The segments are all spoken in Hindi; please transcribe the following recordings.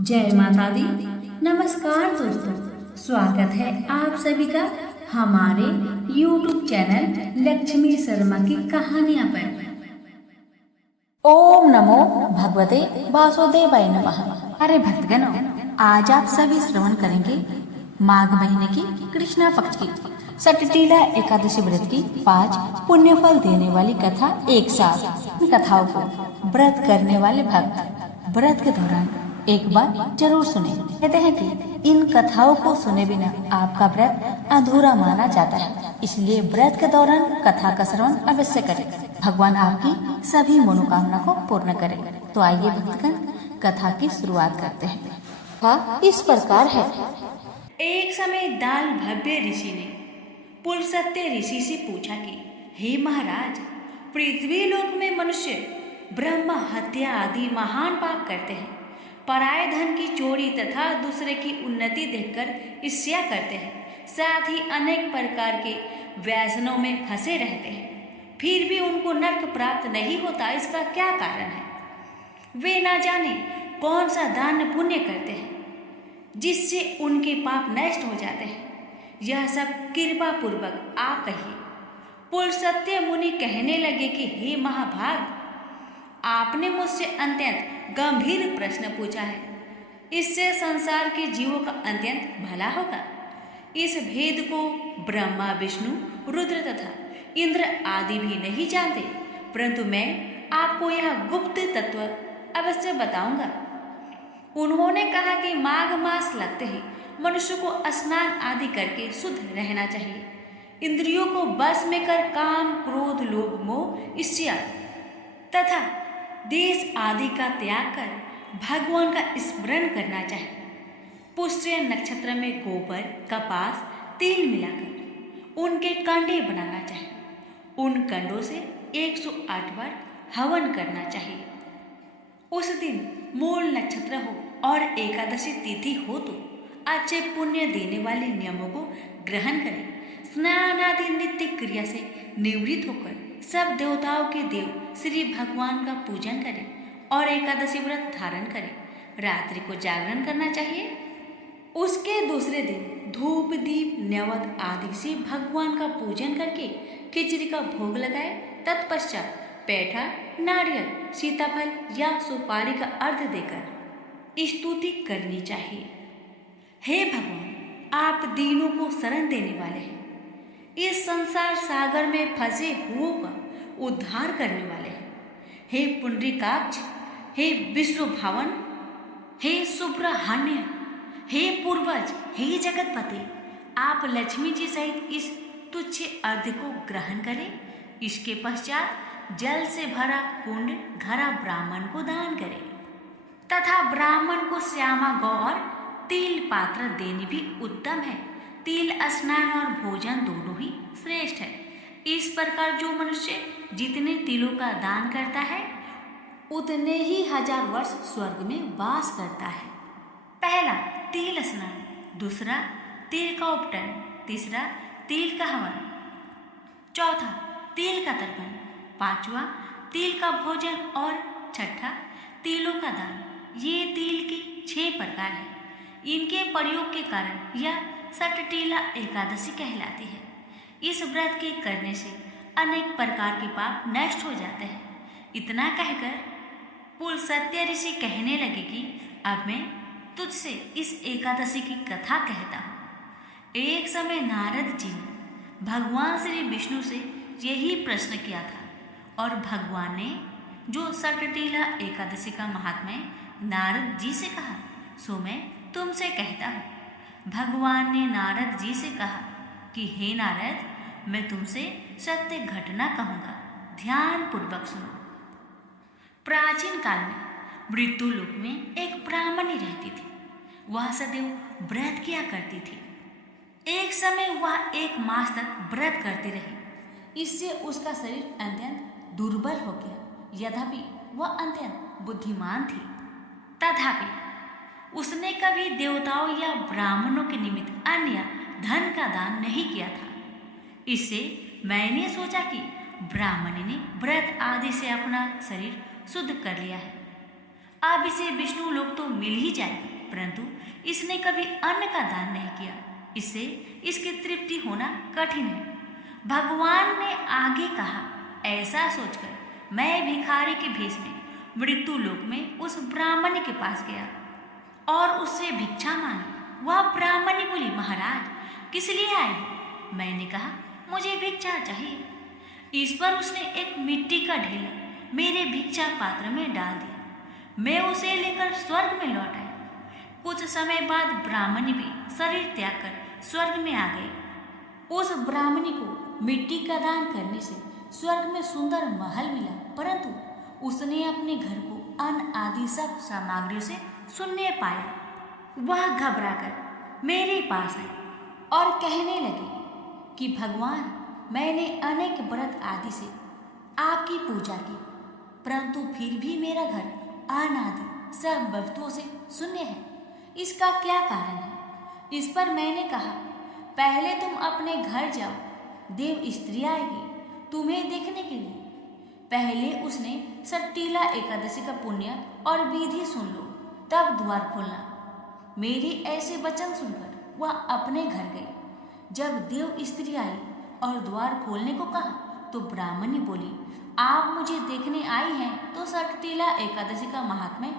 जय माता दी। नमस्कार दोस्तों, स्वागत है आप सभी का हमारे YouTube चैनल लक्ष्मी शर्मा की कहानियां पर। ओम नमो भगवते वासुदेवाय नमः। अरे भक्तगणों, आज आप सभी श्रवण करेंगे माघ महीने की कृष्णा पक्ष की सटटीला एकादशी व्रत की 5 पुण्य फल देने वाली कथा एक साथ। इन कथाओं को व्रत करने वाले भक्त व्रत के दौरान एक बार जरूर सुने। कहते हैं कि इन कथाओं को सुने बिना आपका व्रत अधूरा माना जाता है, इसलिए व्रत के दौरान कथा का श्रवण अवश्य करें। भगवान आपकी सभी मनोकामना को पूर्ण करे। तो आइए भक्तगण, कथा की शुरुआत करते हैं। कथा इस प्रकार है। एक समय दाल भव्य ऋषि ने पुलसत्य ऋषि से पूछा कि हे महाराज, पृथ्वी लोक में मनुष्य ब्रह्म हत्या आदि महान पाप करते हैं, पराये धन की चोरी तथा दूसरे की उन्नति देखकर ईर्ष्या करते हैं, साथ ही अनेक प्रकार के व्यसनों में फंसे रहते हैं, फिर भी उनको नरक प्राप्त नहीं होता। इसका क्या कारण है? वे ना जाने कौन सा दान पुण्य करते हैं जिससे उनके पाप नष्ट हो जाते हैं। यह सब कृपा पूर्वक आप कहिए। पुलसत्य मुनि कहने लगे कि हे महाभाग, आपने मुझसे अत्यंत गंभीर प्रश्न पूछा है। इससे संसार के जीवों का अत्यंत भला होगा। इस भेद को ब्रह्मा, विष्णु, रुद्र तथा इंद्र आदि भी नहीं जानते, परंतु मैं आपको यह गुप्त तत्व अवश्य बताऊंगा। उन्होंने कहा कि माघ मास लगते ही मनुष्य को स्नान आदि करके शुद्ध रहना चाहिए। इंद्रियों को बस में कर काम, क्रोध, लोभ, मोह, ईर्ष्या तथा देश आदि का त्याग कर भगवान का स्मरण करना चाहिए। पुष्य नक्षत्र में गोबर, कपास, तिल मिलाकर उनके कंडे बनाना चाहिए। उन कंडों से 108 बार हवन करना चाहिए। उस दिन मूल नक्षत्र हो और एकादशी तिथि हो तो अच्छे पुण्य देने वाले नियमों को ग्रहण करें। स्नान आदि नित्य क्रिया से निवृत्त होकर सब देवताओं के देव श्री भगवान का पूजन करें और एकादशी व्रत धारण करें। रात्रि को जागरण करना चाहिए। उसके दूसरे दिन धूप, दीप, नैवेद्य आदि से भगवान का पूजन करके खिचड़ी का भोग लगाए। तत्पश्चात पेठा, नारियल, सीताफल या सुपारी का अर्घ देकर स्तुति करनी चाहिए। हे भगवान, आप दीनों को शरण देने वाले हैं। इस संसार सागर में फंसे हुओं का उद्धार करने वाले हैं। हे पुंडरीकाक्ष, हे विश्व भावन, हे सुब्रह्मण्य, हे पूर्वज, हे जगतपति, आप लक्ष्मी जी सहित इस तुच्छ अर्घ को ग्रहण करें। इसके पश्चात जल से भरा कुंड घड़ा ब्राह्मण को दान करें तथा ब्राह्मण को श्यामा गौ और तिल पात्र देने भी उत्तम है। तिल स्नान और भोजन दोनों ही श्रेष्ठ है। इस प्रकार जो मनुष्य जितने तिलों का दान करता है उतने ही 1000 वर्ष स्वर्ग में वास करता है। पहला तिल स्नान, दूसरा तिल का उपटन, तीसरा तिल का हवन, चौथा तिल का तर्पण, पांचवा तिल का भोजन और छठा तिलों का दान। ये तिल के 6 प्रकार हैं। इनके प्रयोग के कारण यह सटटीला एकादशी कहलाती है। इस व्रत के करने से अनेक प्रकार के पाप नष्ट हो जाते हैं। इतना कहकर पुलसत्य ऋषि कहने लगे कि अब मैं तुझसे इस एकादशी की कथा कहता हूँ। एक समय नारद जी ने भगवान श्री विष्णु से यही प्रश्न किया था और भगवान ने जो सटटीला एकादशी का महात्म्य नारद जी से कहा, सो मैं तुमसे कहता हूँ। भगवान ने नारद जी से कहा कि हे नारद, मैं तुमसे सत्य घटना कहूँगा, ध्यान पूर्वक सुनो। प्राचीन काल में मृत्यु लोक में एक ब्राह्मणी रहती थी। वह सदैव व्रत किया करती थी। एक समय वह 1 मास तक व्रत करती रही। इससे उसका शरीर अत्यंत दुर्बल हो गया। यद्यपि वह अत्यंत बुद्धिमान थी, तथापि उसने कभी देवताओं या ब्राह्मणों के निमित्त अन्य धन का दान नहीं किया था। इससे मैंने सोचा कि ब्राह्मणी ने व्रत आदि से अपना शरीर शुद्ध कर लिया है। अब इसे विष्णु लोक तो मिल मिल ही जाएगा, परंतु इसने कभी अन्न का दान नहीं किया, इससे इसकी तृप्ति होना कठिन है। भगवान ने आगे कहा, ऐसा सोचकर मैं भिखारी के भेष में मृत्यु लोक में उस ब्राह्मण के पास गया और उससे भिक्षा मांगी। वह ब्राह्मणी बोली, महाराज किस लिए आए? मैंने कहा, मुझे भिक्षा चाहिए। इस पर उसने एक मिट्टी का ढेला मेरे भिक्षा पात्र में डाल दिया। मैं उसे लेकर स्वर्ग में लौट आया। कुछ समय बाद ब्राह्मणी भी शरीर त्याग कर स्वर्ग में आ गई। उस ब्राह्मणी को मिट्टी का दान करने से स्वर्ग में सुंदर महल मिला, परंतु उसने अपने घर को अन्न आदि सब सामग्रियों से शून्य पाया। वह घबराकर मेरे पास आई और कहने लगी कि भगवान, मैंने अनेक व्रत आदि से आपकी पूजा की, परंतु फिर भी मेरा घर अन्न आदि सब वस्तुओं से शून्य है। इसका क्या कारण है? इस पर मैंने कहा, पहले तुम अपने घर जाओ, देव स्त्री आएगी तुम्हें देखने के लिए। पहले उसने सट्टीला एकादशी का पुण्य और विधि सुन लो, तब द्वार खोलना। मेरे ऐसे वचन सुनकर वह अपने घर गई। जब देव स्त्री आई और द्वार खोलने को कहा तो ब्राह्मणी बोली, आप मुझे देखने आई हैं तो सट्टीला एकादशी का महात्म्य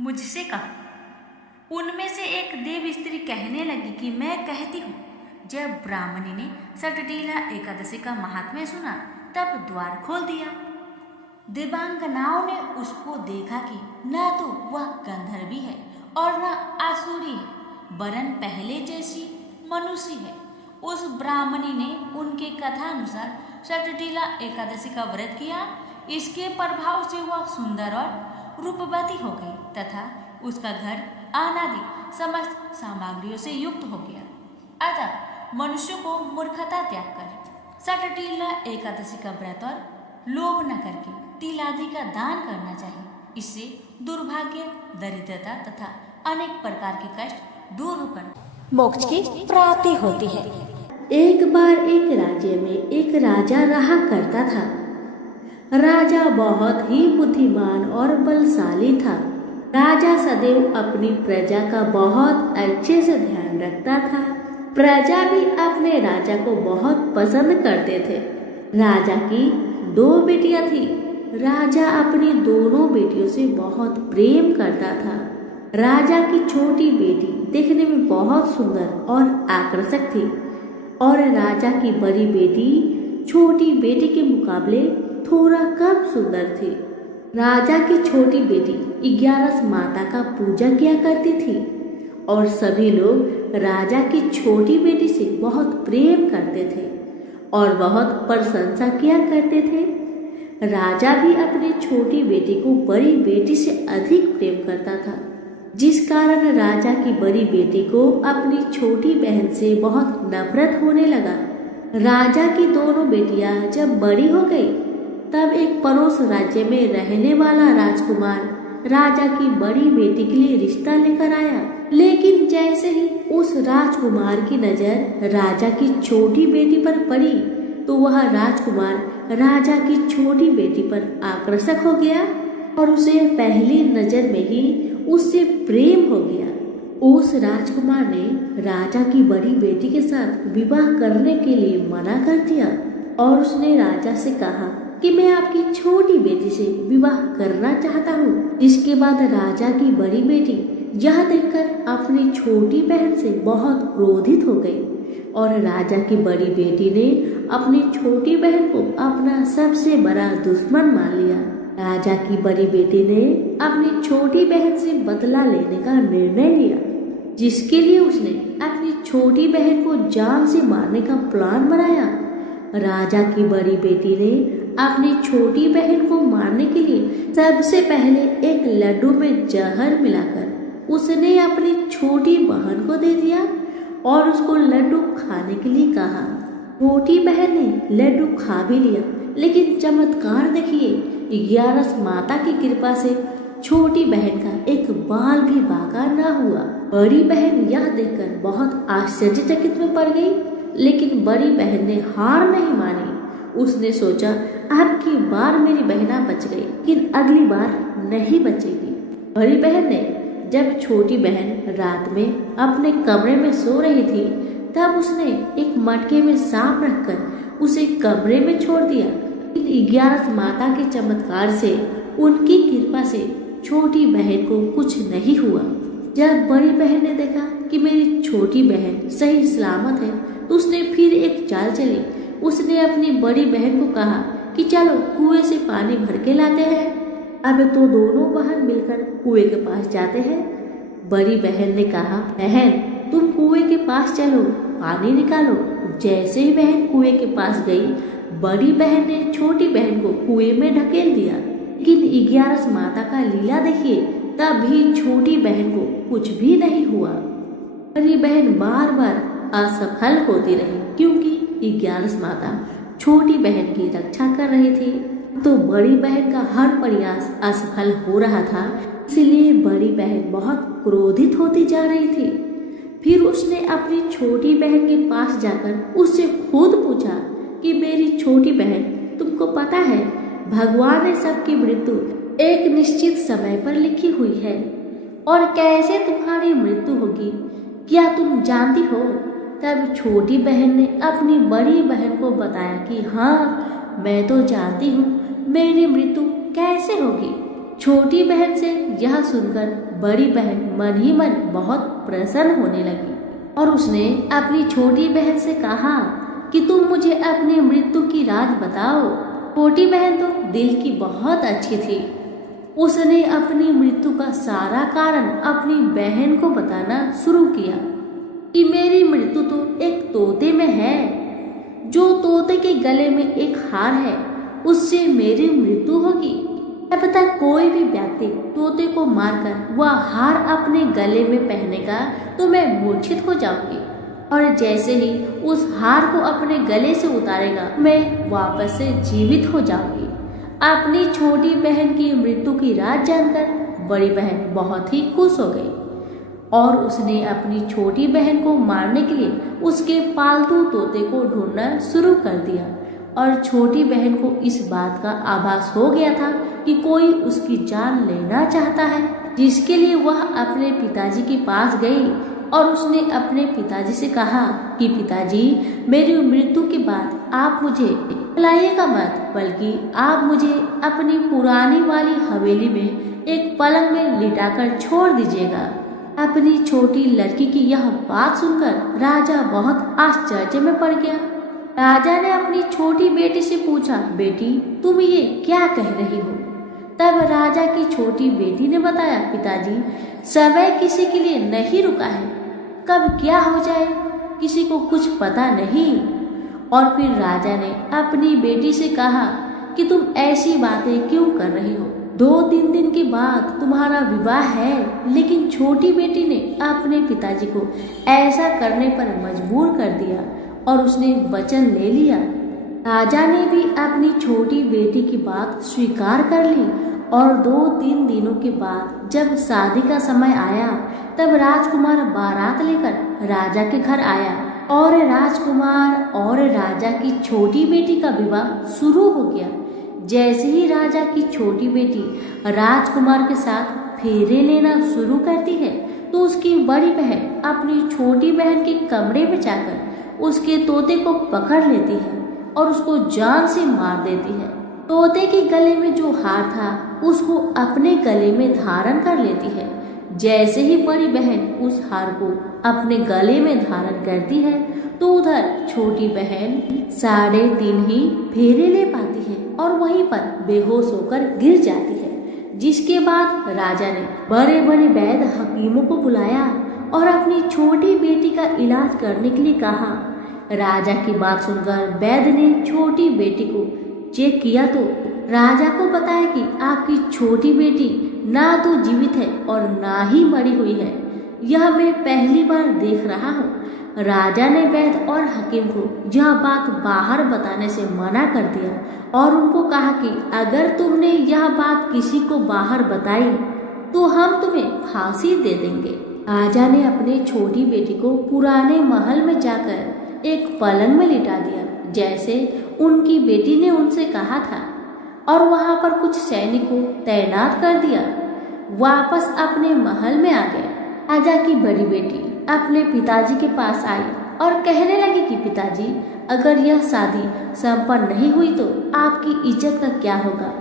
मुझसे कहो। उनमें से एक देव स्त्री कहने लगी कि मैं कहती हूँ। जब ब्राह्मणी ने सट्टीला एकादशी का महात्म्य सुना तब द्वार खोल दिया। देवांगनाओं ने उसको देखा कि न तो वह गंधर्वी है और न आसुरी है, वरन पहले जैसी मनुष्य है। उस ब्राह्मणी ने उनके कथा अनुसार सट्टीला एकादशी का व्रत किया। इसके प्रभाव से वह सुंदर और रूपवती हो गई तथा उसका घर अनादि समस्त सामग्रियों से युक्त हो गया। अतः मनुष्य को मूर्खता त्याग कर सट्टीला एकादशी का व्रत और लोभ न करके तिल आदि का दान करना चाहिए। इससे दुर्भाग्य, दरिद्रता तथा अनेक प्रकार के कष्ट दूर होकर मोक्ष की प्राप्ति होती है। एक बार एक राज्य में एक राजा रहा करता था। राजा बहुत ही बुद्धिमान और बलशाली था। राजा सदैव अपनी प्रजा का बहुत अच्छे से ध्यान रखता था। प्रजा भी अपने राजा को बहुत पसंद करते थे। राजा की 2 बेटियां थी। राजा अपनी दोनों बेटियों से बहुत प्रेम करता था। राजा की छोटी बेटी देखने में बहुत सुंदर और आकर्षक थी और राजा की बड़ी बेटी छोटी बेटी के मुकाबले थोड़ा कम सुंदर थी। राजा की छोटी बेटी 11 माता का पूजा किया करती थी और सभी लोग राजा की छोटी बेटी से बहुत प्रेम करते थे और बहुत प्रशंसा किया करते थे। राजा भी अपनी छोटी बेटी को बड़ी बेटी से अधिक प्रेम करता था, जिस कारण राजा की बड़ी बेटी को अपनी छोटी बहन से बहुत नफरत होने लगा। राजा की दोनों बेटियां जब बड़ी हो गई तब एक पड़ोस राज्य में रहने वाला राजकुमार राजा की बड़ी बेटी के लिए रिश्ता लेकर आया। लेकिन जैसे ही उस राजकुमार की नजर राजा की छोटी बेटी पर पड़ी तो वह राजकुमार राजा की छोटी बेटी पर आकर्षक हो गया और उसे पहली नजर में ही उससे प्रेम हो गया। उस राजकुमार ने राजा की बड़ी बेटी के साथ विवाह करने के लिए मना कर दिया और उसने राजा से कहा कि मैं आपकी छोटी बेटी से विवाह करना चाहता हूँ। इसके बाद राजा की बड़ी बेटी यह देखकर अपनी छोटी बहन से बहुत क्रोधित हो गई और राजा की बड़ी बेटी ने अपनी छोटी बहन को अपना सबसे बड़ा दुश्मन मान लिया। राजा की बड़ी बेटी ने अपनी छोटी बहन से बदला लेने का निर्णय लिया, जिसके लिए उसने अपनी छोटी बहन को जान से मारने का प्लान बनाया। राजा की बड़ी बेटी ने अपनी छोटी बहन को मारने के लिए सबसे पहले एक लड्डू में जहर मिलाकर उसने अपनी छोटी बहन को दे दिया और उसको लड्डू खाने के लिए कहा। छोटी बहन ने लड्डू खा भी लिया, लेकिन चमत्कार देखिए, 11 माता की कृपा से छोटी बहन का एक बाल भी बाका न हुआ। बड़ी बहन यह देखकर बहुत आश्चर्यचकित में पड़ गई, लेकिन बड़ी बहन ने हार नहीं मानी। उसने सोचा, अब की बार मेरी बहना बच गई, लेकिन अगली बार नहीं बचेगी। बड़ी बहन ने जब छोटी बहन रात में अपने कमरे में सो रही थी, तब उसने एक मटके में सांप रखकर उसे कमरे में छोड़ दिया। 11 माता के चमत्कार से, उनकी कृपा से छोटी बहन को कुछ नहीं हुआ। जब बड़ी बहन ने देखा कि मेरी छोटी बहन सही सलामत है, तो उसने फिर एक चाल चली। उसने अपनी बड़ी बहन को कहा कि चलो कुएं से पानी भर के लाते हैं। अब तो दोनों बहन मिलकर कुएं के पास जाते हैं। बड़ी बहन ने कहा, बहन तुम कुएं के पास चलो, पानी निकालो। जैसे ही बहन कुएं के पास गई, बड़ी बहन ने छोटी बहन को कुएं में ढकेल दिया। लेकिन 11 माता का लीला देखिए, तब भी छोटी बहन को कुछ भी नहीं हुआ। बड़ी बहन बार बार असफल होती रही, क्योंकि 11 माता छोटी बहन की रक्षा कर रही थी। तो बड़ी बहन का हर प्रयास असफल हो रहा था, इसलिए बड़ी बहन बहुत क्रोधित होती जा रही थी। फिर उसने अपनी छोटी बहन के पास जाकर उससे खुद पूछा कि मेरी छोटी बहन, तुमको पता है भगवान ने सबकी मृत्यु एक निश्चित समय पर लिखी हुई है, और कैसे तुम्हारी मृत्यु होगी क्या तुम जानती हो? तब छोटी बहन ने अपनी बड़ी बहन को बताया कि हाँ, मैं तो जानती हूँ मेरी मृत्यु कैसे होगी। छोटी बहन से यह सुनकर बड़ी बहन मन ही मन बहुत प्रसन्न होने लगी, और उसने अपनी छोटी बहन से कहा कि तुम मुझे अपनी मृत्यु की राज बताओ। छोटी बहन तो दिल की बहुत अच्छी थी। उसने अपनी मृत्यु का सारा कारण अपनी बहन को बताना शुरू किया कि मेरी मृत्यु तो एक तोते में है। जो तोते के गले में एक हार है, उससे मेरी मृत्यु होगी। क्या पता कोई भी व्यक्ति तोते को मारकर वह हार अपने गले में पहनेगा तो मैं मूर्छित हो जाऊंगी, और जैसे ही उस हार को अपने गले से उतारेगा, मैं वापस से जीवित हो जाऊंगी। अपनी छोटी बहन की मृत्यु की राज जानकर बड़ी बहन बहुत ही खुश हो गई, और उसने अपनी छोटी बहन को मारने के लिए उसके पालतू तोते को ढूंढना शुरू कर दिया। और छोटी बहन को इस बात का आभास हो गया था कि कोई उसकी जान लेना चाहता है, जिसके लिए वह अपने पिताजी के पास गई, और उसने अपने पिताजी से कहा कि पिताजी, मेरी मृत्यु के बाद आप मुझे बुलाइएगा मत, बल्कि आप मुझे अपनी पुरानी वाली हवेली में एक पलंग में लिटाकर छोड़ दीजिएगा। अपनी छोटी लड़की की यह बात सुनकर राजा बहुत आश्चर्य में पड़ गया। राजा ने अपनी छोटी बेटी से पूछा, बेटी तुम ये क्या कह रही हो? तब राजा की छोटी बेटी ने बताया, पिताजी समय किसी के लिए नहीं रुका है, कब क्या हो जाए किसी को कुछ पता नहीं। और फिर राजा ने अपनी बेटी से कहा कि तुम ऐसी बातें क्यों कर रही हो? 2-3 दिन के बाद तुम्हारा विवाह है। लेकिन छोटी बेटी ने अपने पिताजी को ऐसा करने पर मजबूर कर दिया, और उसने वचन ले लिया। राजा ने भी अपनी छोटी बेटी की बात स्वीकार कर ली, और 2-3 दिनों के बाद जब शादी का समय आया, तब राजकुमार बारात लेकर राजा के घर आया, और राजकुमार और राजा की छोटी बेटी का विवाह शुरू हो गया। जैसे ही राजा की छोटी बेटी राजकुमार के साथ फेरे लेना शुरू करती है, तो उसकी बड़ी बहन अपनी छोटी बहन के कमरे में जाकर उसके तोते को पकड़ लेती है और उसको जान से मार देती है। तोते के गले में जो हार था, उसको अपने गले में धारण कर लेती है। जैसे ही बड़ी बहन उस हार को अपने गले में धारण करती है, तो उधर छोटी बहन 3.5 ही फेरे ले पाती है और वहीं पर बेहोश होकर गिर जाती है। जिसके बाद राजा ने बड़े बड़े वैद्य हकीमों को बुलाया और अपनी छोटी बेटी का इलाज करने के लिए कहा। राजा की बात सुनकर वैद्य ने छोटी बेटी को चेक किया तो राजा को बताया कि आपकी छोटी बेटी ना तो जीवित है और ना ही मरी हुई है। यह मैं पहली बार देख रहा हूँ। राजा ने वैद्य और हकीम को यह बात बाहर बताने से मना कर दिया और उनको कहा कि अगर तुमने यह बात किसी को बाहर बताई तो हम तुम्हें फांसी दे देंगे। राजा ने अपनी छोटी बेटी को पुराने महल में जाकर एक पलंग में लिटा दिया, जैसे उनकी बेटी ने उनसे कहा था, और वहां पर कुछ सैनिक को तैनात कर दिया। वापस अपने महल में आ गया। राजा की बड़ी बेटी अपने पिताजी के पास आई और कहने लगी कि पिताजी, अगर यह शादी संपन्न नहीं हुई तो आपकी इज्जत का क्या होगा?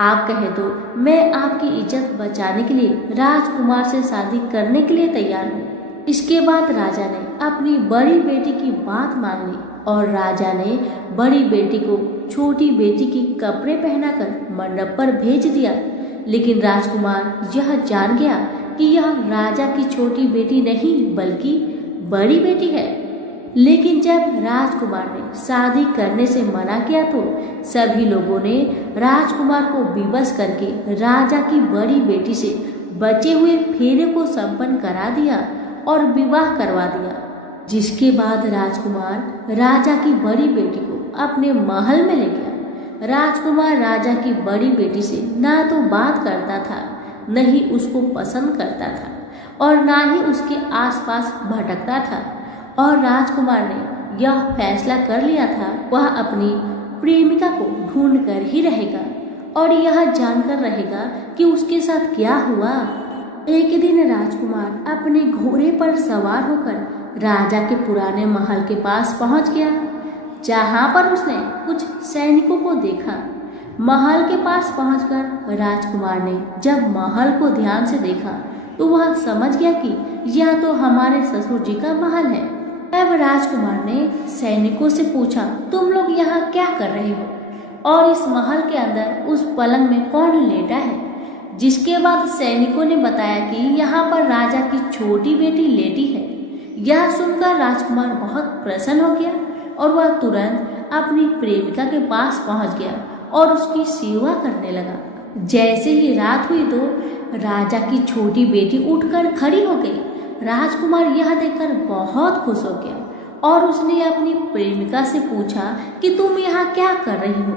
आप कहे तो मैं आपकी इज्जत बचाने के लिए राजकुमार से शादी करने के लिए तैयार हूँ। इसके बाद राजा ने अपनी बड़ी बेटी की बात मान ली और राजा ने बड़ी बेटी को छोटी बेटी की कपड़े पहनाकर मंडप पर भेज दिया। लेकिन राजकुमार यह जान गया कि यह राजा की छोटी बेटी नहीं बल्कि बड़ी बेटी है। लेकिन जब राजकुमार ने शादी करने से मना किया तो सभी लोगों ने राजकुमार को विवश करके राजा की बड़ी बेटी से बचे हुए फेरे को संपन्न करा दिया और विवाह करवा दिया। जिसके बाद राजकुमार राजा की बड़ी बेटी को अपने महल में ले गया। राजकुमार राजा की बड़ी बेटी से ना तो बात करता था, न ही उसको पसंद करता था और ना ही उसके आसपास भटकता था। और राजकुमार ने यह फैसला कर लिया था वह अपनी प्रेमिका को ढूंढ कर ही रहेगा और यह जानकर रहेगा कि उसके साथ क्या हुआ। एक दिन राजकुमार अपने घोड़े पर सवार होकर राजा के पुराने महल के पास पहुंच गया, जहां पर उसने कुछ सैनिकों को देखा। महल के पास पहुंचकर राजकुमार ने जब महल को ध्यान से देखा तो वह समझ गया कि यह तो हमारे ससुर जी का महल है। तब राजकुमार ने सैनिकों से पूछा, तुम लोग यहाँ क्या कर रहे हो और इस महल के अंदर उस पलंग में कौन लेटा है? जिसके बाद सैनिकों ने बताया कि यहाँ पर राजा की छोटी बेटी लेटी है। यह सुनकर राजकुमार बहुत प्रसन्न हो गया और वह तुरंत अपनी प्रेमिका के पास पहुँच गया और उसकी सेवा करने लगा। जैसे ही रात हुई तो राजा की छोटी बेटी उठकर खड़ी हो गई। राजकुमार यह देखकर बहुत खुश हो गया और उसने अपनी प्रेमिका से पूछा कि तुम यहाँ क्या कर रही हो?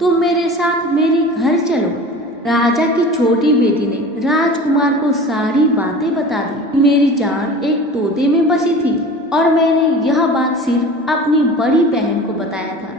तुम मेरे साथ मेरे घर चलो। राजा की छोटी बेटी ने राजकुमार को सारी बातें बता दी। मेरी जान एक तोते में बसी थी और मैंने यह बात सिर्फ अपनी बड़ी बहन को बताया था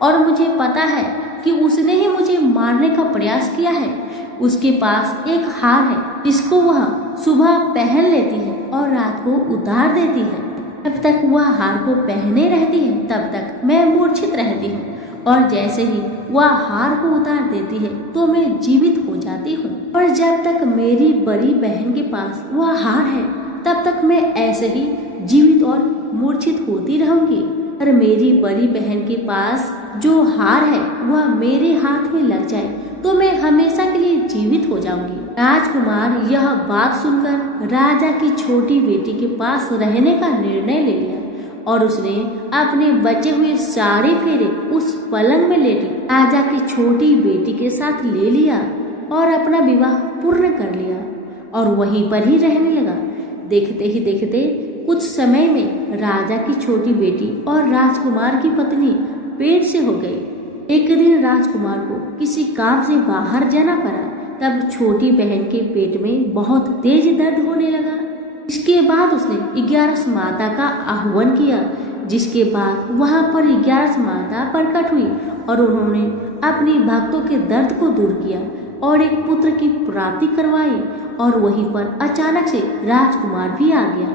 और मुझे पता है कि उसने ही मुझे मारने का प्रयास किया है। उसके पास एक हार है जिसको वह सुबह पहन लेती है और रात को उतार देती है। जब तक वह हार को पहने रहती है तब तक मैं मूर्छित रहती हूँ और जैसे ही वह हार को उतार देती है तो मैं जीवित हो जाती हूँ। और जब तक मेरी बड़ी बहन के पास वह हार है तब तक मैं ऐसे ही जीवित और मूर्छित होती रहूंगी। और मेरी बड़ी बहन के पास जो हार है वह मेरे हाथ में लग जाए तो मैं हमेशा के लिए जीवित हो जाऊंगी। राजकुमार यह बात सुनकर राजा की छोटी बेटी के पास रहने का निर्णय ले लिया और उसने अपने बचे हुए सारे फेरे उस पलंग में लेटी राजा की छोटी बेटी के साथ ले लिया और अपना विवाह पूर्ण कर लिया और वहीं पर ही रहने लगा। देखते ही देखते कुछ समय में राजा की छोटी बेटी और राजकुमार की पत्नी पेट से हो गई। एक दिन राजकुमार को किसी काम से बाहर जाना पड़ा। तब छोटी बहन के पेट में बहुत तेज दर्द होने लगा। इसके बाद उसने 11 माता का आह्वान किया, जिसके बाद वहां पर 11 माता प्रकट हुई और उन्होंने अपने भक्तों के दर्द को दूर किया और एक पुत्र की प्राप्ति करवाई। और वहीं पर अचानक से राजकुमार भी आ गया।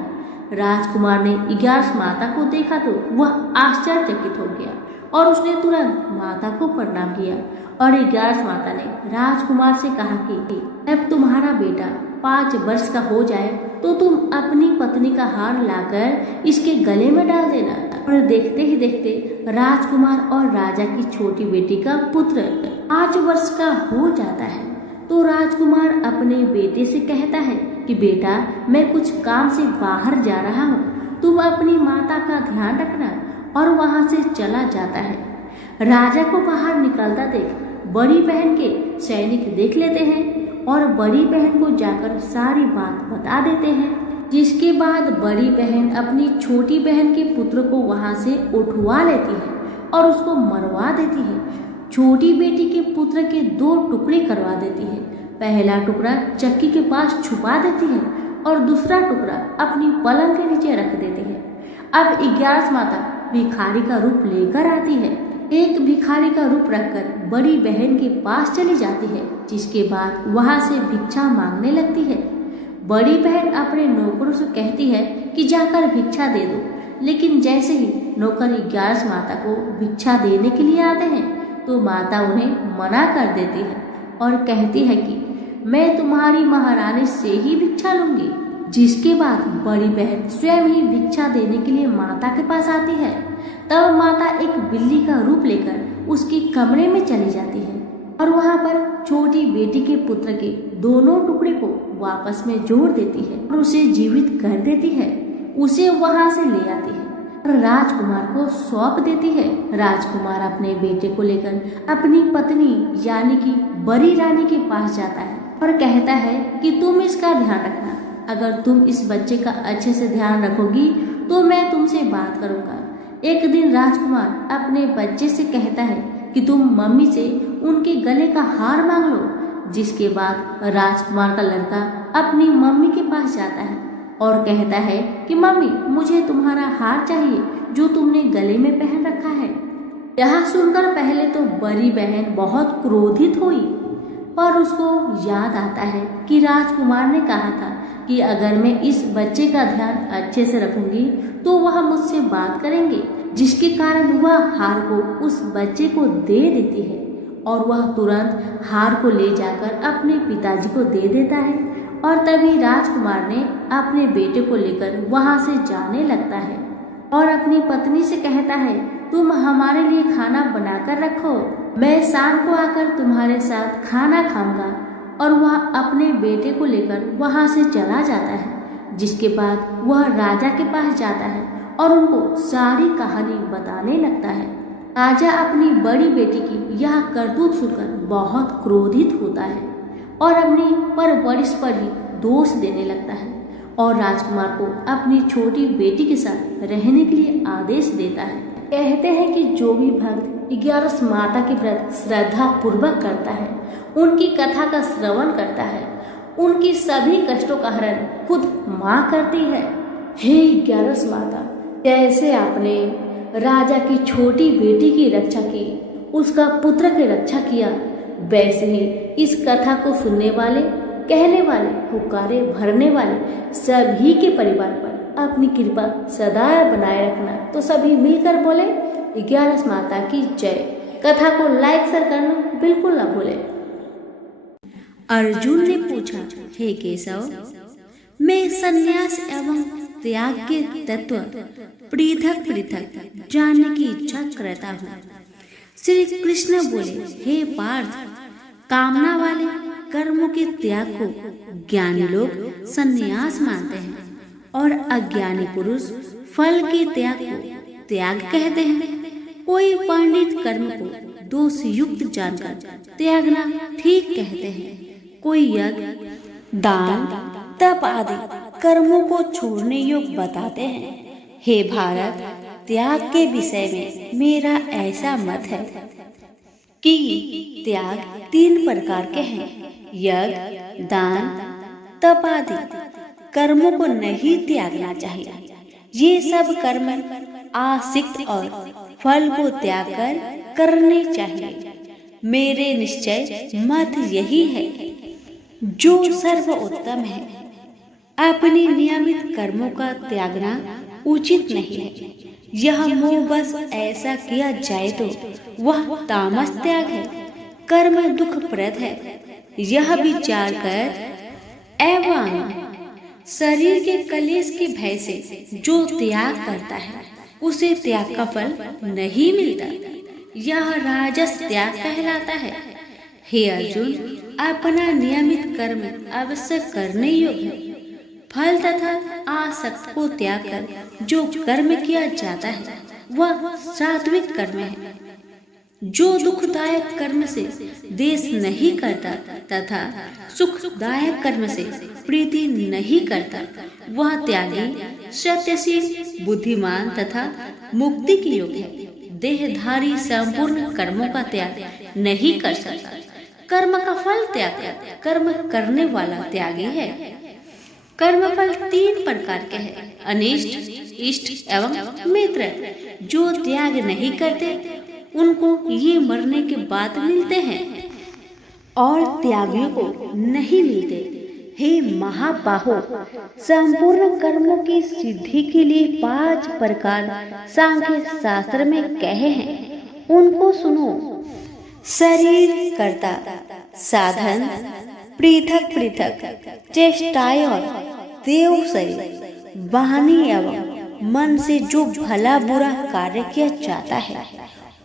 राजकुमार ने 11 माता को देखा तो वह आश्चर्यचकित हो गया और उसने तुरंत माता को प्रणाम किया। और 11 माता ने राजकुमार से कहा कि जब तुम्हारा बेटा 5 वर्ष का हो जाए तो तुम अपनी पत्नी का हार लाकर इसके गले में डाल देना। और देखते ही देखते राजकुमार और राजा की छोटी बेटी का पुत्र 5 वर्ष का हो जाता है। तो राजकुमार अपने बेटे से कहता है कि बेटा, मैं कुछ काम से बाहर जा रहा हूँ, तुम अपनी माता का ध्यान रखना। और वहाँ से चला जाता है। राजा को बाहर निकलता देख बड़ी बहन के सैनिक देख लेते हैं और बड़ी बहन को जाकर सारी बात बता देते हैं। जिसके बाद बड़ी बहन अपनी छोटी बहन के पुत्र को वहाँ से उठवा लेती है और उसको मरवा देती है। छोटी बेटी के पुत्र के 2 टुकड़े करवा देती है। पहला टुकड़ा चक्की के पास छुपा देती है और दूसरा टुकड़ा अपनी पलंग के नीचे रख देती है। अब 11 माता भिखारी का रूप लेकर आती है। एक भिखारी का रूप रखकर बड़ी बहन के पास चली जाती है जिसके बाद वहां से भिक्षा मांगने लगती है। बड़ी बहन अपने नौकरों से कहती है कि जाकर भिक्षा दे दो, लेकिन जैसे ही नौकर 11 माता को भिक्षा देने के लिए आते हैं तो माता उन्हें मना कर देती है और कहती है कि मैं तुम्हारी महारानी से ही भिक्षा लूंगी। जिसके बाद बड़ी बहन स्वयं ही भिक्षा देने के लिए माता के पास आती है। तब माता एक बिल्ली का रूप लेकर उसके कमरे में चली जाती है और वहां पर छोटी बेटी के पुत्र के दोनों टुकड़े को वापस में जोड़ देती है और उसे जीवित कर देती है। उसे वहां से ले आती है और राजकुमार को सौंप देती है। राजकुमार अपने बेटे को लेकर अपनी पत्नी यानी कि बड़ी रानी के पास जाता है और कहता है कि तुम इसका ध्यान रखना। अगर तुम इस बच्चे का अच्छे से ध्यान रखोगी तो मैं तुमसे बात करूंगा। एक दिन राजकुमार अपने बच्चे से कहता है कि तुम मम्मी से उनके गले का हार मांग लो। जिसके बाद राजकुमार का लड़का अपनी मम्मी के पास जाता है और कहता है कि मम्मी मुझे तुम्हारा हार चाहिए जो तुमने गले में पहन रखा है। यह सुनकर पहले तो बड़ी बहन बहुत क्रोधित हुई, पर उसको याद आता है कि राजकुमार ने कहा था कि अगर मैं इस बच्चे का ध्यान अच्छे से रखूंगी तो वह मुझसे बात करेंगे, जिसके कारण वह हार को उस बच्चे को दे देती है और वह तुरंत हार को ले जाकर अपने पिताजी को दे देता है। और तभी राजकुमार ने अपने बेटे को लेकर वहां से जाने लगता है और अपनी पत्नी से कहता है तुम हमारे लिए खाना बनाकर रखो, मैं शाम को आकर तुम्हारे साथ खाना खाऊंगा। और वह अपने बेटे को लेकर वहां से चला जाता है। जिसके बाद वह राजा के पास जाता है और उनको सारी कहानी बताने लगता है। राजा अपनी बड़ी बेटी की यह करतूत सुनकर बहुत क्रोधित होता है और अपनी परवरिश पर ही दोष देने लगता है और राजकुमार को अपनी छोटी बेटी के साथ रहने के लिए आदेश देता है। कहते हैं कि जो भी भक्त 11 माता के व्रत श्रद्धा पूर्वक करता है, उनकी कथा का श्रवण करता है, उनकी सभी कष्टों का हरण खुद माँ करती है। हे 11 माता, जैसे आपने राजा की छोटी बेटी की रक्षा की, उसका पुत्र की रक्षा किया, वैसे ही इस कथा को सुनने वाले, कहने वाले, पुकारे भरने वाले सभी के परिवार पर अपनी कृपा सदा बनाए रखना। तो सभी मिलकर बोले 11 माता की जय। कथा को लाइक शेयर करना बिल्कुल न भूले। अर्जुन ने पूछा, हे केशव, मैं संन्यास एवं त्याग के तत्व पृथक पृथक जानने की इच्छा करता हूँ। श्री कृष्ण बोले, हे पार्थ, कामना वाले कर्मों के त्याग को ज्ञानी लोग संन्यास मानते हैं और अज्ञानी पुरुष फल के त्याग को त्याग कहते हैं। कोई पंडित कर्म को दोष युक्त जानकर त्यागना ठीक कहते हैं। कोई यज्ञ, दान, तप आदि कर्मों को छोड़ने योग्य बताते हैं। हे भारत, त्याग के विषय में मेरा ऐसा मत है कि त्याग 3 प्रकार के हैं। यज्ञ, दान, तप आदि कर्मों को नहीं त्यागना चाहिए। ये सब कर्म आसक्त और फल को त्याग कर करने चाहिए। मेरे निश्चय मत यही है जो सर्वोत्तम है। अपनी नियमित कर्मों का त्यागना उचित नहीं है। यह मोह बस ऐसा किया जाए तो वह तामस त्याग है। कर्म दुखप्रद है, यह विचार कर एवं शरीर के कलेश के भय से जो त्याग करता है उसे त्याग का फल नहीं मिलता। यह राजस त्याग कहलाता है। हे अर्जुन, अपना नियमित कर्म अवश्य करने योग्य है। फल तथा आसक्त को त्याग कर जो कर्म किया जाता है वह सात्विक कर्म है। जो दुखदायक कर्म से देश नहीं करता तथा सुखदायक कर्म से प्रीति नहीं करता, वह त्यागी, सत्यशील, बुद्धिमान तथा मुक्ति की योग्य है। देहधारी संपूर्ण कर्मों का त्याग नहीं कर सकता। कर्म का फल त्याग कर्म करने वाला त्यागी है। कर्मफल 3 प्रकार के हैं, अनिष्ट, इष्ट एवं मित्र। जो त्याग नहीं करते उनको ये मरने के बाद मिलते हैं। और त्यागियों को नहीं मिलते। हे महाबाहो, संपूर्ण कर्मों की सिद्धि के लिए 5 प्रकार सांख्य शास्त्र में कहे हैं, उनको सुनो। शरीर कर्ता, साधन, पृथक पृथक चेष्टाएं और देव शरीर, वाणी एवं मन से जो भला बुरा कार्य किया जाता है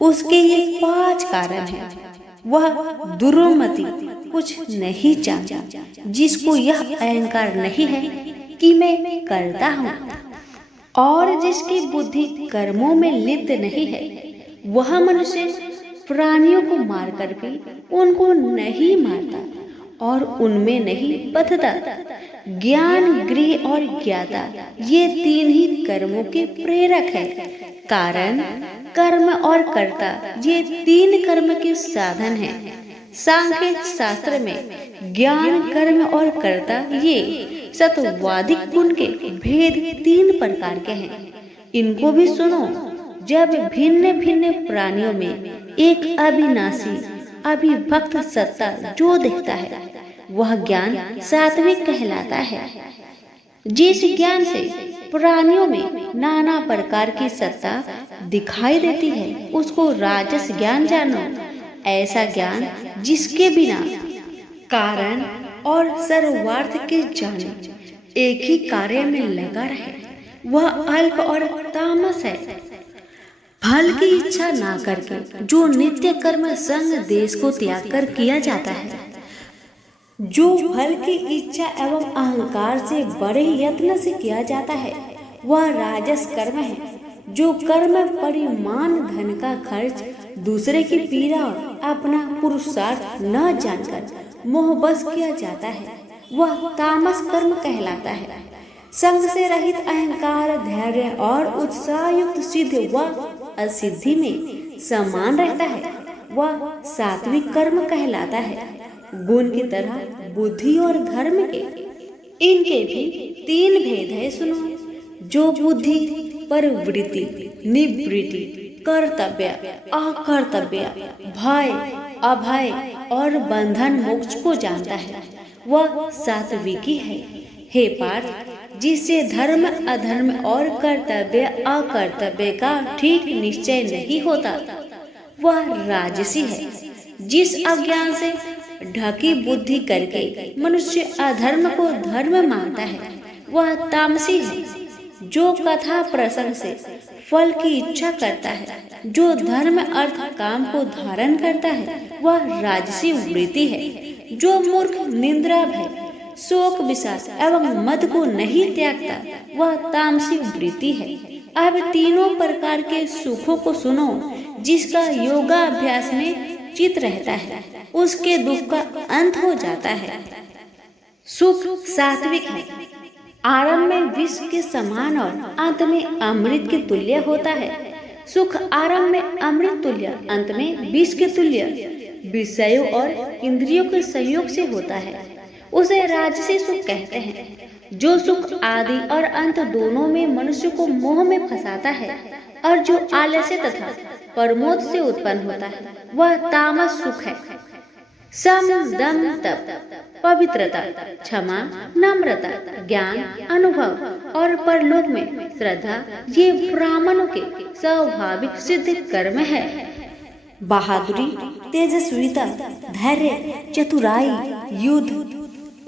उसके ये 5 कारण हैं। वह दुर्मति कुछ नहीं जानता, जिसको यह अहंकार नहीं है कि मैं करता हूँ, और जिसकी बुद्धि कर्मों में लिप्त नहीं है, वह मनुष्य प्राणियों को मार कर भी उनको नहीं मारता और उनमें नहीं बंधता। ज्ञान, गृह और ज्ञाता ये 3 ही कर्मों के प्रेरक है। कारण, कर्म और कर्ता ये 3 कर्म के साधन हैं। सांख्य शास्त्र में ज्ञान, कर्म और कर्ता ये सत्वादिक गुण के भेद 3 प्रकार के हैं। इनको भी सुनो। जब भिन्न भिन्न प्राणियों में एक अविनाशी अविभक्त सत्ता जो दिखता है, वह ज्ञान सात्विक कहलाता है। जिस ज्ञान से प्राणियों में नाना प्रकार की सत्ता दिखाई देती है, उसको राजस ज्ञान जानो। ऐसा ज्ञान जिसके बिना कारण और सर्वार्थ के जाने एक ही कार्य में लगा रहे, वह अल्प और तामस है। फल की इच्छा ना करके जो नित्य कर्म संग देश को त्याग कर किया जाता है, जो फल की इच्छा एवं अहंकार से बड़े यत्न से किया जाता है, वह राजस कर्म है। जो कर्म परिमाण धन का खर्च, दूसरे की पीड़ा और अपना पुरुषार्थ न जानकर मोहबस किया जाता है, वह तामस कर्म कहलाता है। संग से रहित अहंकार, धैर्य और उत्साह युक्त सिद्ध व असिद्धि में समान रहता है, वह सात्विक कर्म कहलाता है। गुण की तरह बुद्धि और धर्म के इनके भी 3 भेद है, सुनो। जो बुद्धि प्रवृत्ति, निवृत्ति, कर्तव्य, अकर्तव्य, भय, अभय और बंधन मोक्ष को जानता है, वह सात्विकी है। हे पार्थ, जिससे धर्म अधर्म और कर्तव्य अकर्तव्य का ठीक निश्चय नहीं होता, वह राजसी है। जिस अज्ञान से ढकी बुद्धि करके मनुष्य अधर्म को धर्म मानता है, वह तामसी है। जो कथा प्रसंग से फल की इच्छा करता है, जो धर्म अर्थ काम को धारण करता है, वह राजसी वृत्ति है। जो मूर्ख निंद्रा भय, शोक विषाद एवं मद को नहीं त्यागता, वह तामसी वृत्ति है। अब 3 प्रकार के सुखों को सुनो। जिसका योगाभ्यास में चित रहता है, उसके दुख का अंत हो जाता है। सुख सात्विक है। आरंभ में विष के समान और अंत में अमृत के तुल्य होता है। सुख आरंभ में अमृत तुल्य, अंत में विष के तुल्य विषयों और इंद्रियों के संयोग से होता है, उसे राजसी सुख कहते हैं। जो सुख आदि और अंत दोनों में मनुष्य को मोह में फंसाता है और जो आलस्य तथा प्रमोद से उत्पन्न होता है, वह तामस सुख है। सम, दम, तप, पवित्रता, क्षमा, नम्रता, ज्ञान, अनुभव और परलोक में श्रद्धा, ये ब्राह्मणों के स्वाभाविक सिद्ध कर्म है। बहादुरी, तेजस्विता, धैर्य, चतुराई, युद्ध,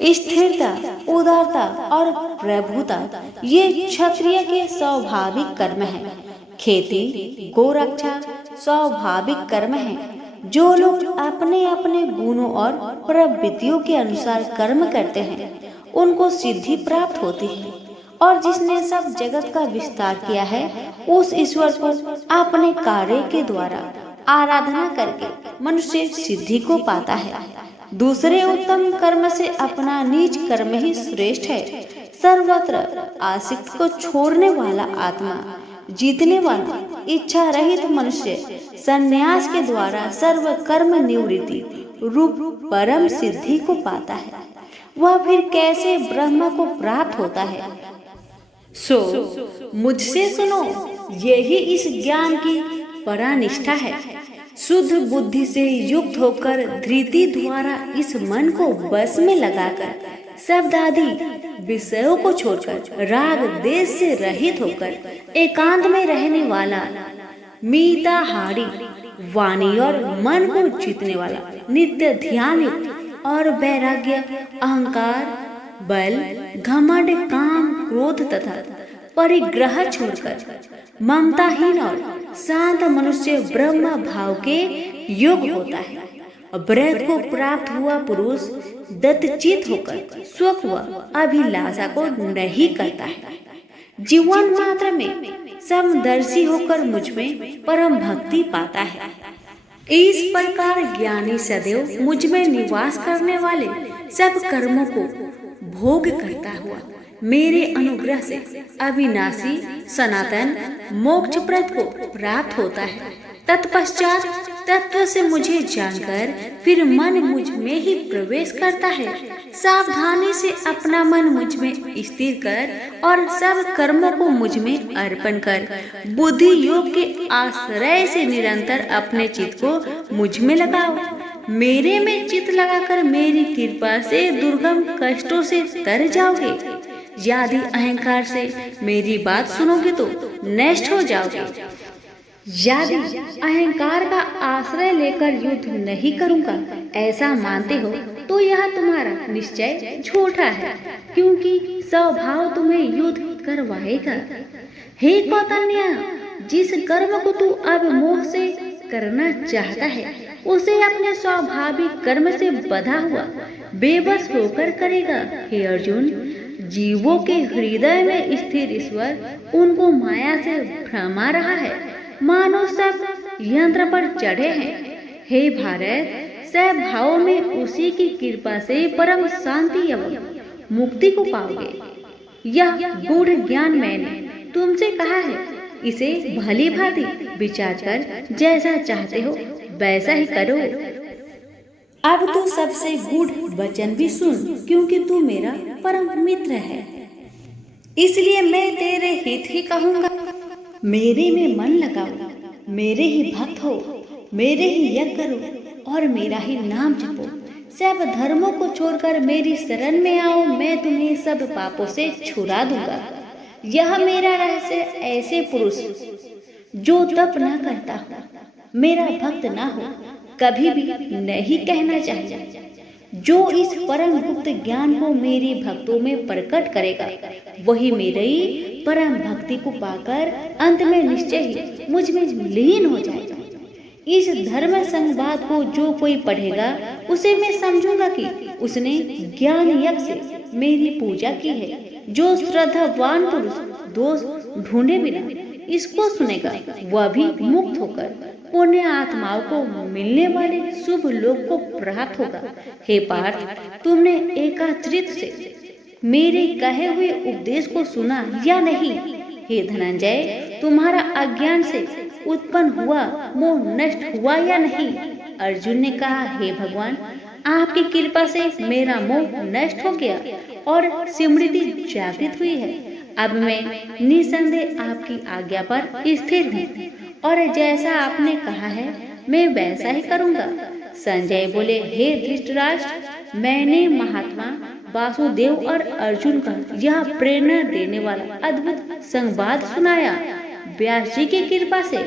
स्थिरता, उदारता और प्रभुता, ये क्षत्रिय के स्वाभाविक कर्म है। खेती, गोरक्षा स्वाभाविक कर्म है। जो लोग अपने अपने गुणों और प्रवृत्तियों के अनुसार कर्म करते हैं, उनको सिद्धि प्राप्त होती है। और जिसने सब जगत का विस्तार किया है, उस ईश्वर को अपने कार्य के द्वारा आराधना करके मनुष्य सिद्धि को पाता है। दूसरे उत्तम कर्म से अपना नीच कर्म ही श्रेष्ठ है। सर्वत्र आसक्ति को छोड़ने वाला आत्मा, जीतने वाला इच्छा रहित मनुष्य संन्यास के द्वारा सर्व कर्म निवृत्ति रूप परम सिद्धि को पाता है। वह फिर कैसे ब्रह्म को प्राप्त होता है? सो मुझसे सुनो, यही इस ज्ञान की परानिष्ठा है। शुद्ध बुद्धि से युक्त होकर धृति द्वारा इस मन को बस में लगाकर शब्द आदि विषयों को छोड़कर राग देश से रहित होकर एकांत में रहने वाला मिताहारी वाणी और मन को जीतने वाला नित्य ध्यान युक्त और वैराग्य अहंकार बल घमंड काम क्रोध तथा परिग्रह छोड़कर ममताहीन और शांत मनुष्य ब्रह्म भाव के योग होता है। ब्रह्म को प्राप्त हुआ पुरुष दत्तचित होकर सुख व अभिलाषा को नहीं करता है। जीवन मात्र में समदर्शी होकर मुझ में परम भक्ति पाता है। इस प्रकार ज्ञानी सदैव मुझ में निवास करने वाले सब कर्मों को भोग करता हुआ मेरे अनुग्रह से अविनाशी सनातन मोक्षप्रद को प्राप्त होता है। तत्पश्चात तत्व से मुझे जानकर फिर मन मुझ में ही प्रवेश करता है। सावधानी से अपना मन मुझ में स्थिर कर और सब कर्मों को मुझ में अर्पण कर बुद्धि योग के आश्रय से निरंतर अपने चित्त को मुझ में लगाओ। मेरे में चित्त लगाकर मेरी कृपा से दुर्गम कष्टों से तर जाओगे। यदि अहंकार से मेरी बात सुनोगे तो नष्ट हो जाओगे। यदि अहंकार का आश्रय लेकर युद्ध नहीं करूंगा ऐसा मानते हो तो यह तुम्हारा निश्चय झूठा है, क्योंकि स्वभाव तुम्हें युद्ध करवाएगा। हे कौतन्य, जिस कर्म को तू अब मोह से करना चाहता है उसे अपने स्वाभाविक कर्म से बंधा हुआ बेबस होकर करेगा। हे अर्जुन, जीवों के हृदय में स्थिर ईश्वर उनको माया से भ्रमा रहा है, मानो सब यंत्र पर चढ़े हैं। हे भारत, सब भावों में उसी की कृपा से परम शांति एवं मुक्ति को पाओगे। यह गूढ़ ज्ञान मैंने तुमसे कहा है, इसे भली भांति विचार कर जैसा चाहते हो वैसा ही करो। अब तू सबसे गूढ़ वचन भी सुन, क्योंकि तू मेरा परम मित्र है, इसलिए मैं तेरे हित ही कहूँगा। मेरे में मन लगाओ, मेरे ही भक्त हो, मेरे ही यज्ञ करो और मेरा ही नाम जपो। सब धर्मों को छोड़कर मेरी शरण में आओ, मैं तुम्हें सब पापों से छुड़ा दूंगा। यह मेरा रहस्य ऐसे पुरुष जो तप न करता हो, मेरा भक्त ना हो, कभी भी नहीं कहना चाहिए। जो इस परम गुप्त ज्ञान को मेरे भक्तों में प्रकट करेगा वही मेरी परम भक्ति को पाकर अंत में निश्चय ही मुझ में लीन हो जाएगा। इस धर्म संवाद को जो कोई पढ़ेगा उसे मैं समझूंगा कि उसने ज्ञान यज्ञ से मेरी पूजा की है। जो श्रद्धावान पुरुष दोष ढूंढे बिना इसको सुनेगा वह भी मुक्त होकर पुण्य आत्माओं को मिलने वाले शुभ लोक को प्राप्त होगा। हे पार्थ, तुमने एकात्रित से मेरे कहे हुए उपदेश को सुना या नहीं? हे धनंजय, तुम्हारा अज्ञान से उत्पन्न हुआ मोह नष्ट हुआ या नहीं? अर्जुन ने कहा, हे भगवान, आपकी कृपा से मेरा मोह नष्ट हो गया और स्मृति जागृत हुई है। अब मैं निसंदेह आपकी आज्ञा पर स्थिर हूँ और जैसा आपने कहा है मैं वैसा ही करूँगा। संजय बोले, हे धृतराष्ट्र, मैंने महात्मा वासुदेव और अर्जुन का यह प्रेरणा देने वाला अद्भुत संवाद सुनाया। व्यास जी की कृपा से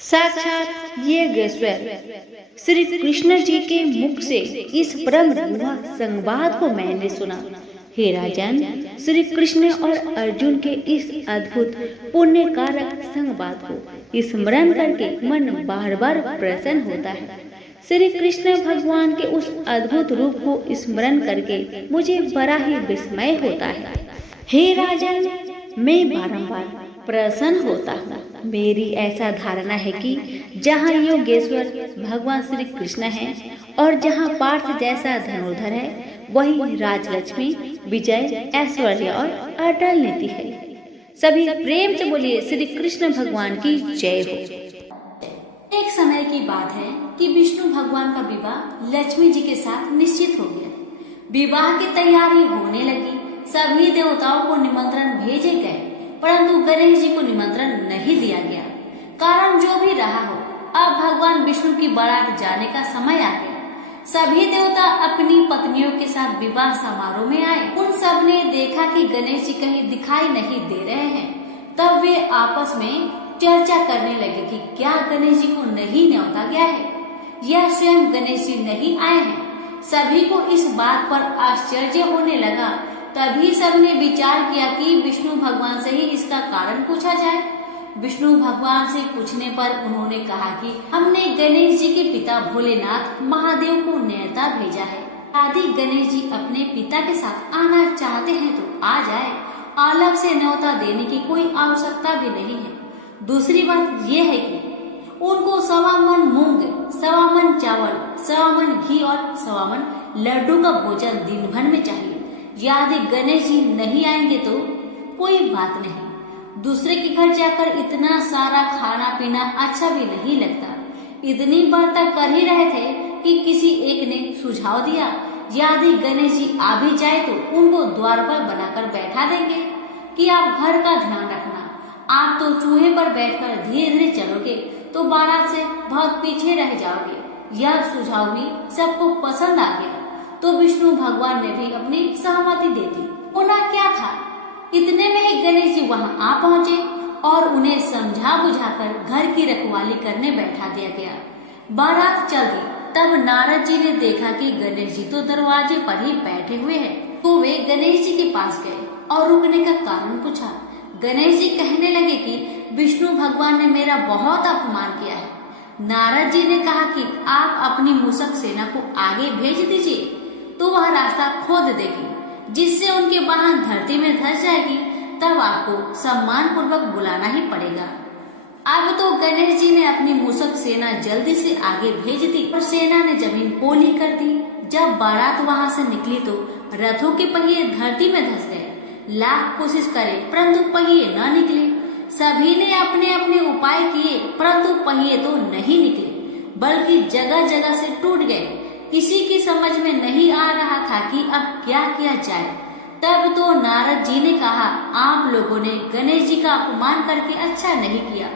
साक्षात योगेश्वर श्री कृष्ण जी के मुख से इस परम संवाद को मैंने सुना। हे राजन, श्री कृष्ण और अर्जुन के इस अद्भुत पुण्य कारक संवाद को स्मरण करके मन बार बार प्रसन्न होता है। श्री कृष्ण भगवान के उस अद्भुत रूप को स्मरण करके मुझे बड़ा ही विस्मय होता है। हे राजन, मैं बारंबार प्रसन्न होता हूँ। मेरी ऐसा धारणा है कि जहाँ योगेश्वर भगवान श्री कृष्ण है और जहाँ पार्थ जैसा धनुर्धर है वही राजलक्ष्मी, विजय, ऐश्वर्य और अटल नीति है। सभी प्रेम से बोलिए श्री कृष्ण भगवान की जय हो। एक समय की बात है कि विष्णु भगवान का विवाह लक्ष्मी जी के साथ निश्चित हो गया। विवाह की तैयारी होने लगी। सभी देवताओं को निमंत्रण भेजे गए, परंतु गणेश जी को निमंत्रण नहीं दिया गया। कारण जो भी रहा हो, अब भगवान विष्णु की बारात जाने का समय आ गया। सभी देवता अपनी पत्नियों के साथ विवाह समारोह में आए। उन सब ने देखा कि गणेश जी कहीं दिखाई नहीं दे रहे हैं। तब वे आपस में चर्चा करने लगे कि क्या गणेश जी को नहीं न्योता गया है या स्वयं गणेश जी नहीं आए हैं। सभी को इस बात पर आश्चर्य होने लगा। तभी सबने विचार किया कि विष्णु भगवान से ही इसका कारण पूछा जाए। विष्णु भगवान से पूछने पर उन्होंने कहा कि हमने गणेश जी के पिता भोलेनाथ महादेव को न्योता भेजा है। यदि गणेश जी अपने पिता के साथ आना चाहते हैं तो आ जाए, अलग से न्योता देने की कोई आवश्यकता भी नहीं है। दूसरी बात यह है कि उनको 1.25 मन मूंग, 1.25 मन चावल, 1.25 मन घी और 1.25 मन लड्डू का भोजन दिन भर में चाहिए। यदि गणेश जी नहीं आएंगे तो कोई बात नहीं, दूसरे के घर जाकर इतना सारा खाना पीना अच्छा भी नहीं लगता। इतनी बात कर ही रहे थे कि किसी एक ने सुझाव दिया, यदि गणेश जी आ भी जाए तो उनको द्वारपाल बनाकर बैठा देंगे कि आप घर का ध्यान रखना। आप तो चूहे पर बैठकर धीरे धीरे चलोगे तो बारात से बहुत पीछे रह जाओगे। यह सुझाव भी सबको पसंद आ गया तो विष्णु भगवान ने भी अपनी सहमति दे दी। होना क्या था, इतने में ही गणेश जी वहां आ पहुंचे और उन्हें समझा बुझाकर घर की रखवाली करने बैठा दिया गया। बारात चल दी। तब नारद जी ने देखा कि गणेश जी तो दरवाजे पर ही बैठे हुए हैं, तो वे गणेश जी के पास गए और रुकने का कारण पूछा। गणेश जी कहने लगे कि विष्णु भगवान ने मेरा बहुत अपमान किया है। नारद जी ने कहा कि आप अपनी मूषक सेना को आगे भेज दीजिए तो वह रास्ता खोद देगी, जिससे उनके वाहन धरती में धंस जाएगी। तब आपको सम्मान पूर्वक बुलाना ही पड़ेगा। अब तो गणेश जी ने अपनी मूषक सेना जल्दी से आगे भेज दी और सेना ने जमीन पोली कर दी। जब बारात वहां से निकली तो रथों के पहिए धरती में धंस गए। लाख कोशिश करे परंतु पहिए न निकले। सभी ने अपने अपने उपाय किए परंतु पहिए तो नहीं निकले, बल्कि जगह जगह से टूट गए। किसी की समझ में नहीं आ रहा था कि अब क्या किया जाए। तब तो नारद जी ने कहा, आप लोगों ने गणेश जी का अपमान करके अच्छा नहीं किया।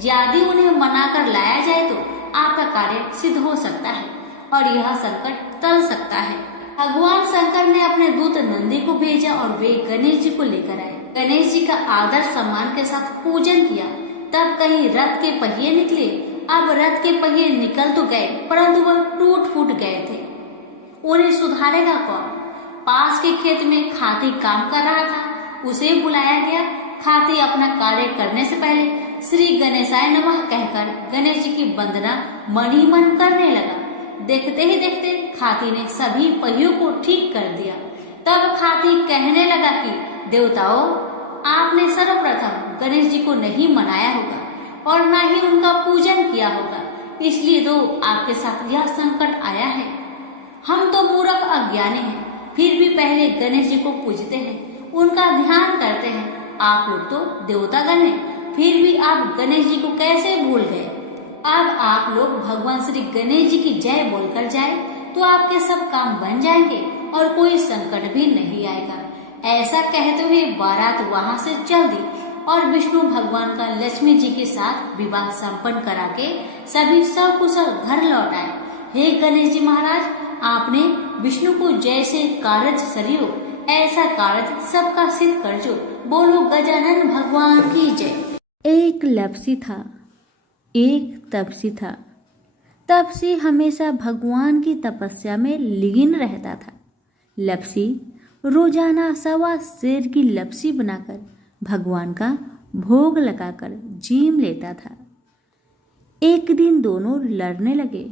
यदि उन्हें मनाकर लाया जाए तो आपका कार्य सिद्ध हो सकता है और यह संकट टल सकता है। भगवान शंकर ने अपने दूत नंदी को भेजा और वे गणेश जी को लेकर आए। गणेश जी का आदर सम्मान के साथ पूजन किया। तब कहीं रथ के पहिए निकले। अब रथ के पहिए निकल तो गए परंतु वह टूट फूट गए थे। उन्हें सुधारेगा कौन? पास के खेत में खाती काम कर रहा था, उसे बुलाया गया। खाती अपना कार्य करने से पहले श्री गणेशाय नमः कहकर गणेश जी की वंदना मन ही मन करने लगा। देखते ही देखते खाती ने सभी पहियों को ठीक कर दिया। तब खाती कहने लगा कि देवताओं, आपने सर्वप्रथम गणेश जी को नहीं मनाया होगा और न ही उनका पूजन किया होगा, इसलिए तो आपके साथ यह संकट आया है। हम तो मूर्ख अज्ञानी हैं, फिर भी पहले गणेश जी को पूजते हैं, उनका ध्यान करते हैं। आप लोग तो देवतागण हैं, फिर भी आप गणेश जी को कैसे भूल गए? अब आप लोग भगवान श्री गणेश जी की जय बोलकर जाए तो आपके सब काम बन जाएंगे और कोई संकट भी नहीं आएगा। ऐसा कहते हुए बारात वहां से चल दी और विष्णु भगवान का लक्ष्मी जी के साथ विवाह संपन्न करा के सभी सकुशल घर लौट आए। हे गणेश जी महाराज, आपने विष्णु को जैसे कारज सरियो ऐसा कारज सबका सिद्ध कर जो। बोलो गजानन भगवान की जय। एक लपसी था, एक तपसी था। तपसी हमेशा भगवान की तपस्या में लीन रहता था। लपसी रोजाना 1.25 सेर की लपसी बनाकर भगवान का भोग लगाकर जीम लेता था। एक दिन दोनों लड़ने लगे।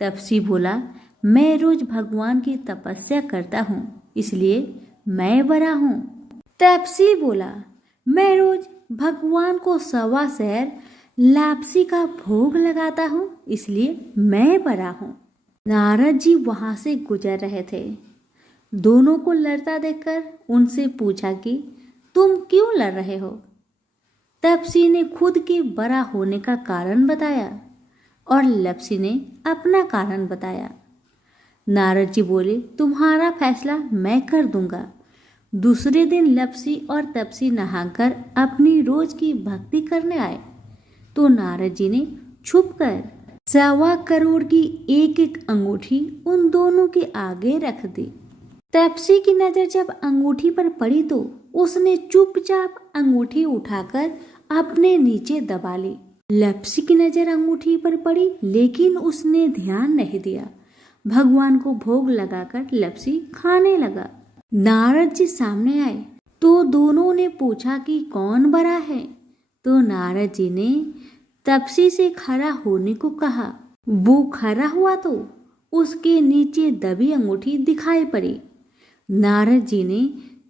तपसी बोला, मैं रोज भगवान की तपस्या करता हूँ इसलिए मैं बड़ा हूँ। तपसी बोला, मैं रोज भगवान को 1.25 सेर लापसी का भोग लगाता हूँ इसलिए मैं बड़ा हूँ। नारद जी वहां से गुजर रहे थे। दोनों को लड़ता देखकर उनसे पूछा कि तुम क्यों लड़ रहे हो? तपसी ने खुद के बड़ा होने का कारण बताया और लपसी ने अपना कारण बताया। नारद जी बोले, तुम्हारा फैसला मैं कर दूंगा। दूसरे दिन लपसी और तपसी नहाकर अपनी रोज की भक्ति करने आए तो नारद जी ने छुपकर 1.25 करोड़ की एक एक अंगूठी उन दोनों के आगे रख दी। तपसी की नजर जब अंगूठी पर पड़ी तो उसने चुपचाप अंगूठी उठाकर अपने नीचे दबा ली। लप्सी की नजर अंगूठी पर पड़ी लेकिन उसने ध्यान नहीं दिया। भगवान को भोग लगाकर लप्सी खाने लगा। नारद जी सामने आए तो दोनों ने पूछा कि कौन बड़ा है, तो नारद जी ने तपसी से खड़ा होने को कहा। वो खड़ा हुआ तो उसके नीचे दबी अंगूठी दिखाई पड़ी। नारद जी ने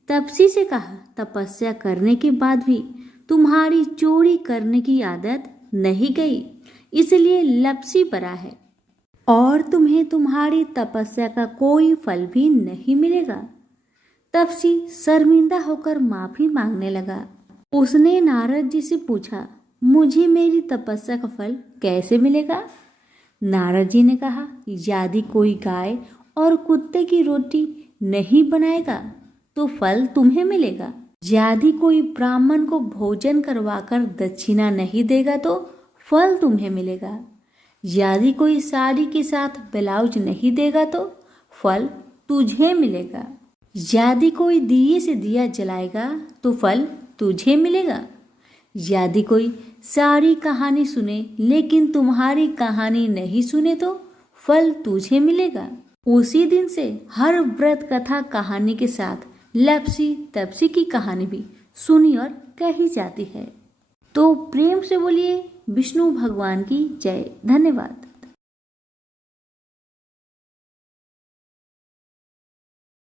तपसी से कहा, तपस्या करने के बाद भी तुम्हारी चोरी करने की आदत नहीं गई, इसलिए लप्सी बड़ा है और तुम्हें तुम्हारी तपस्या का कोई फल भी नहीं मिलेगा। तपसी शर्मिंदा होकर माफी मांगने लगा। उसने नारद जी से पूछा, मुझे मेरी तपस्या का फल कैसे मिलेगा? नारद जी ने कहा, यदि कोई गाय और कुत्ते की रोटी नहीं बनाएगा तो फल तुम्हें मिलेगा। यदि कोई ब्राह्मण को भोजन करवाकर दक्षिणा नहीं देगा तो फल तुम्हें मिलेगा। यदि कोई साड़ी के साथ ब्लाउज नहीं देगा तो फल तुझे मिलेगा। यदि कोई दिए से दिया जलाएगा तो फल तुझे मिलेगा। यदि कोई सारी कहानी सुने लेकिन तुम्हारी कहानी नहीं सुने तो फल तुझे मिलेगा। उसी दिन से हर व्रत कथा कहानी के साथ लप्सी तपसी की कहानी भी सुनी और कही जाती है। तो प्रेम से बोलिए विष्णु भगवान की जय। धन्यवाद।